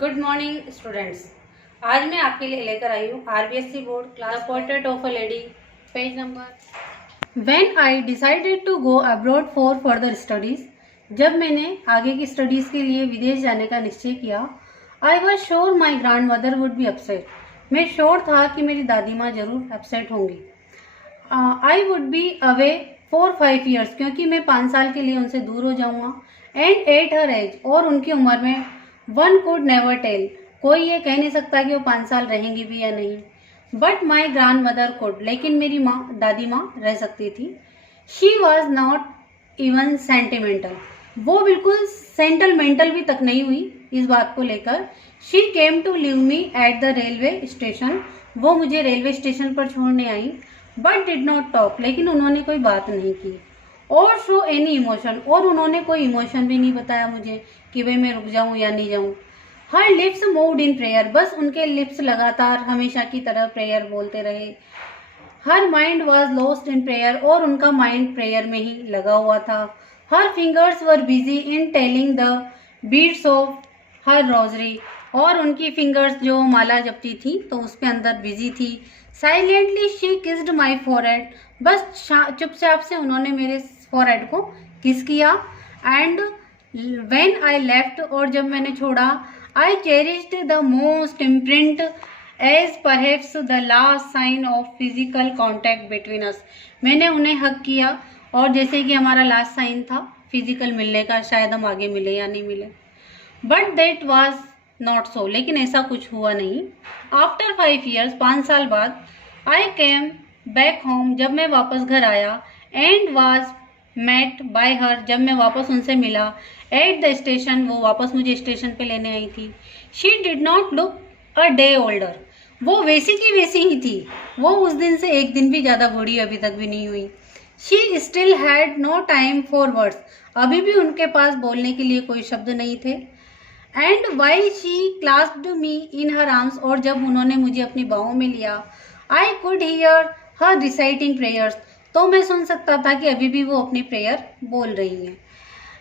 Good morning students. आज मैं आपके लिए लेकर आई हूँ RBSC board class portrait of a lady page number. When I decided to go abroad for further studies, जब मैंने आगे की स्टडीज के लिए विदेश जाने का निश्चय किया, I was sure my grand mother would be upset. मैं श्योर था कि मेरी दादी माँ जरूर अपसेट होंगी। I would be away for 5 years, क्योंकि मैं 5 साल के लिए उनसे दूर हो जाऊंगा। एंड एट हर एज, और उनकी उम्र में वन कुड नेवर टेल, कोई ये कह नहीं सकता कि वो 5 साल रहेंगी भी या नहीं। But my grand mother could, लेकिन मेरी माँ, दादी माँ रह सकती थी। She was not even sentimental, वो बिल्कुल सेंटलमेंटल भी तक नहीं हुई इस बात को लेकर। She came to leave me at the railway station, वो मुझे रेलवे स्टेशन पर छोड़ने आई। बट डिड नॉट टॉक, लेकिन उन्होंने कोई बात नहीं की। और शो एनी इमोशन, और उन्होंने कोई इमोशन भी नहीं बताया मुझे कि भाई मैं रुक जाऊं या नहीं जाऊं। हर लिप्स मूव्ड इन प्रेयर, बस उनके लिप्स लगातार हमेशा की तरह प्रेयर बोलते रहे। Her mind was lost in prayer, और उनका माइंड प्रेयर में ही लगा हुआ था। Her fingers were busy in telling the beads of her rosary, और उनकी फिंगर्स जो माला जपती थी तो उसके अंदर बिजी थी। Silently she kissed my forehead, बस चुपचाप से उन्होंने मेरे फॉरहेड को किस किया। एंड व्हेन आई लेफ्ट, और जब मैंने छोड़ा, I cherished the most imprint as perhaps the last sign of physical contact between us, मैंने उन्हें हक किया, और जैसे कि हमारा लास्ट साइन था फिजिकल मिलने का, शायद हम आगे मिले या नहीं मिले। But that was not so, लेकिन ऐसा कुछ हुआ नहीं। आफ्टर 5 years, 5 साल बाद, आई केम बैक होम, जब मैं वापस घर आया। And was met by her, जब मैं वापस उनसे मिला। एट द स्टेशन, वो वापस मुझे स्टेशन पे लेने आई थी। She did not look a day older, वो वैसी की वैसी ही थी, वो उस दिन से एक दिन भी ज़्यादा बूढ़ी अभी तक भी नहीं हुई। She still had no time for words, अभी भी उनके पास बोलने के लिए कोई शब्द नहीं थे। And why she clasped me in her arms, और जब उन्होंने मुझे अपनी बाहों में लिया, I could hear her reciting prayers, तो मैं सुन सकता था कि अभी भी वो अपनी प्रेयर बोल रही हैं।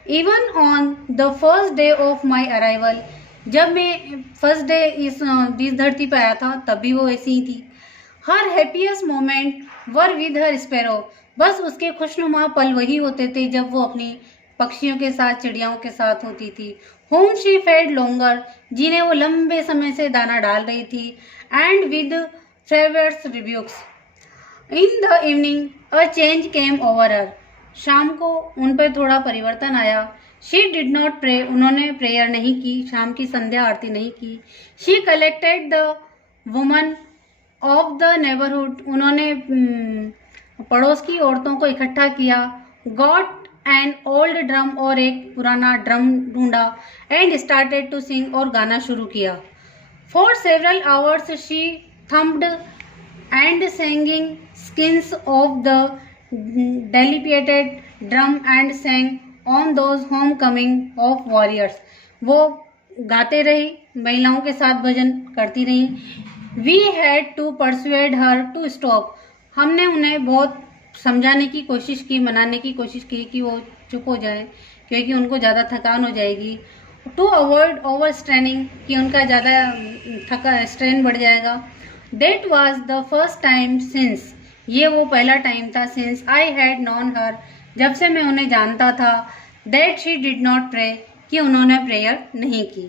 Even on the first day of my arrival, जब मैं फर्स्ट डे इस धरती पर आया था तब भी वो ऐसी ही थी। Her happiest moment were with her sparrow, बस उसके खुशनुमा पल वही होते थे जब वो अपनी पक्षियों के साथ, चिड़ियाओं के साथ होती थी। होम शी फेड लॉन्गर, जिन्हें वो लंबे समय से दाना डाल रही थी। And with favours reviews in the evening a change came over her, शाम को उन पर थोड़ा परिवर्तन आया। शी डिड नॉट प्रे, उन्होंने प्रेयर नहीं की, शाम की संध्या आरती नहीं की। She collected the woman of the neighbourhood, उन्होंने पड़ोस की औरतों को इकट्ठा किया। गॉट एन ओल्ड ड्रम, और एक पुराना ड्रम ढूंढा। एंड स्टार्टेड टू सिंग, और गाना शुरू किया। For several hours she thumped and singing skins of the dilapidated drum and sang on those homecoming of warriors, वो गाते रही, महिलाओं के साथ भजन करती रही। We had to persuade her to stop, हमने उन्हें बहुत समझाने की कोशिश की, मनाने की कोशिश की कि वो चुप हो जाए, क्योंकि उनको ज़्यादा थकान हो जाएगी। To avoid overstraining, कि उनका ज़्यादा स्ट्रेन बढ़ जाएगा। That was the first time since, ये वो पहला टाइम था, since I had known her, जब से मैं उन्हें जानता था। That she did not pray, कि उन्होंने प्रेयर नहीं की।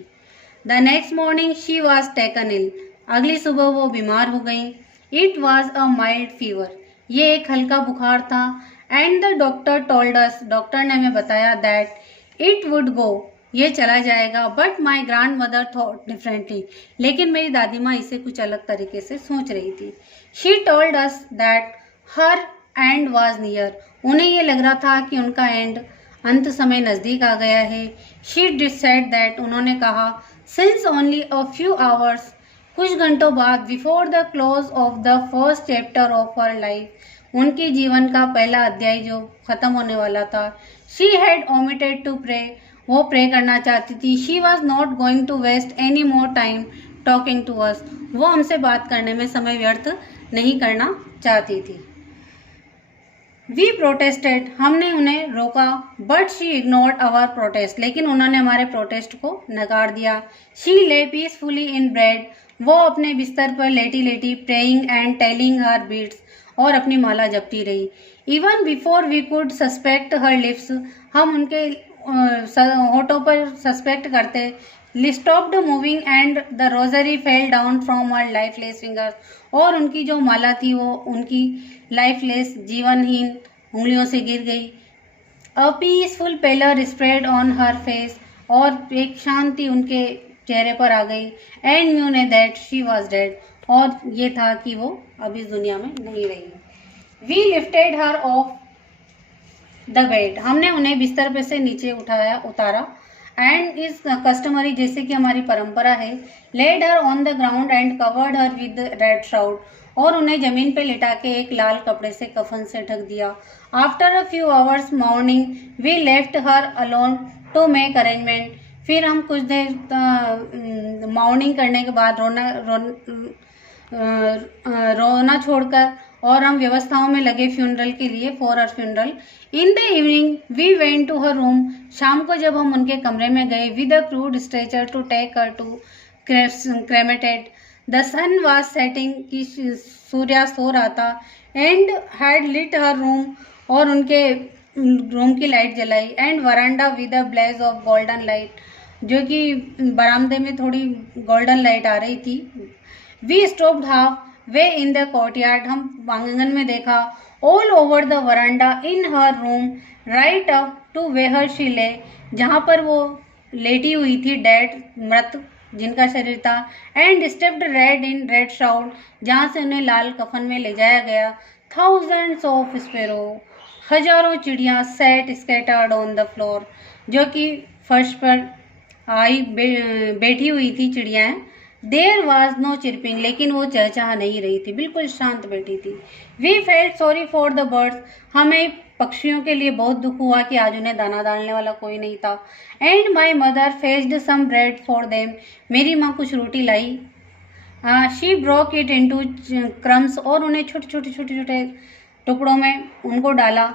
The next morning she was taken ill, अगली सुबह वो बीमार हो गई। It was a mild fever, ये एक हल्का बुखार था। And the doctor told us, doctor ने हमें बताया दैट इट वुड गो, ये चला जाएगा। But my grand mother thought differently, लेकिन मेरी दादी माँ इसे कुछ अलग तरीके से सोच रही थी। She told us that her and was near, उन्हें ये लग रहा था कि उनका एंड, अंत समय नज़दीक आ गया है। शी डिसाइड दैट, उन्होंने कहा, सिंस ओनली अ फ्यू आवर्स, कुछ घंटों बाद, before the close of the first chapter of her life, उनके जीवन का पहला अध्याय जो खत्म होने वाला था। She had omitted to pray, वो प्रे करना चाहती थी। She was not going to waste any more time talking to us, वो हमसे बात करने में समय व्यर्थ नहीं करना चाहती थी। वी प्रोटेस्टेड, हमने उन्हें रोका, but she ignored our protest, लेकिन उन्होंने हमारे प्रोटेस्ट को नकार दिया। शी ले पीसफुली इन बेड, वो अपने बिस्तर पर लेटी लेटी praying and telling her beads, और अपनी माला जपती रही। Even before we could suspect her lips, हम उनके होठों पर सस्पेक्ट करते। Stopped moving and the rosary fell down from her lifeless fingers, और उनकी जो माला थी वो उनकी लाइफलेस जीवनहीन उंगलियों से गिर गई। A peaceful pallor spread on her face, और एक शांति उनके चेहरे पर आ गई। एंड न्यू ने दैट शी वॉज डेड, और ये था कि वो अब इस दुनिया में नहीं रही। We lifted her off the bed, हमने उन्हें बिस्तर पे से नीचे उतारा। एंड इज कस्टमरी, जैसे कि हमारी परंपरा है, laid her on the ground and covered her with red shroud, और उन्हें जमीन पे लिटा के एक लाल कपड़े से कफन से ढक दिया। After a few hours morning we left her alone to make arrangement, फिर हम कुछ देर मॉर्निंग करने के बाद रोना छोड़कर और हम व्यवस्थाओं में लगे फ्यूनरल के लिए, for her funeral. In the evening we went to her room, शाम को जब हम उनके कमरे में गए, with a crude stretcher to take her to cremated. The sun was setting, की सूर्यास्त हो रहा था। And had lit her room, और उनके रूम की लाइट जलाई। And verandah with a blaze of golden light, जो कि बरामदे में थोड़ी गोल्डन लाइट आ रही थी। We stopped half way in the courtyard, हम आंगन में देखा। All over the veranda in her room, right up to where she lay, जहाँ पर वो लेटी हुई थी, डेड, मृत जिनका शरीर था। And stepped red in red shroud, जहाँ से उन्हें लाल कफन में ले जाया गया। थाउजेंड्स ऑफ स्पेरो, हजारों चिड़िया, set scattered on the floor, जो कि फर्श पर बैठी हुई थी चिड़ियाएं। देयर वॉज नो चिरपिंग, लेकिन वो चहचहा नहीं रही थी, बिल्कुल शांत बैठी थी। We felt sorry for the birds, हमें पक्षियों के लिए बहुत दुख हुआ कि आज उन्हें दाना डालने वाला कोई नहीं था। And my mother fetched some bread for them, मेरी माँ कुछ रोटी लाई। She broke it into crumbs, और उन्हें छोटे छोटे छोटे छोटे टुकड़ों में उनको डाला।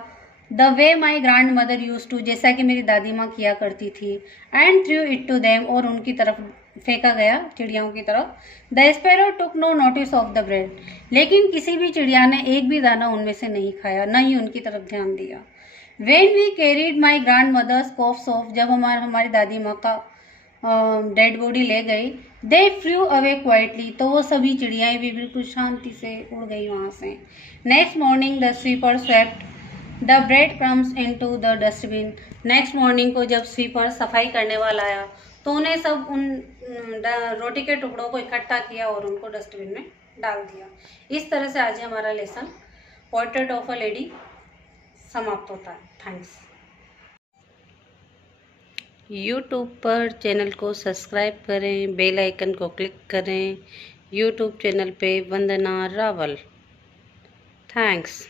The way my grandmother used to, जैसा कि मेरी दादी माँ किया करती थी। And threw it to them, और उनकी तरफ फेंका गया, चिड़ियाओं की तरफ। The sparrow took no notice of the bread, लेकिन किसी भी चिड़िया ने एक भी दाना उनमें से नहीं खाया, न ही उनकी तरफ ध्यान दिया। When we carried my grandmother's corpse off, जब हमारी दादी माँ का डेड बॉडी ले गई। दे फ्लू अवे क्वाइटली, तो वो सभी चिड़ियाएं भी बिल्कुल शांति से उड़ गई वहाँ से। Next morning the sweeper swept the bread crumbs into the dustbin, next morning को जब स्वीपर सफाई करने वाला आया तो उन्हें सब उन रोटी के टुकड़ों को इकट्ठा किया और उनको डस्टबिन में डाल दिया। इस तरह से आज हमारा lesson portrait of a lady समाप्त होता है। थैंक्स। यूट्यूब पर चैनल को सब्सक्राइब करें, बेल आइकन को क्लिक करें। यूट्यूब चैनल पे वंदना रावल। थैंक्स।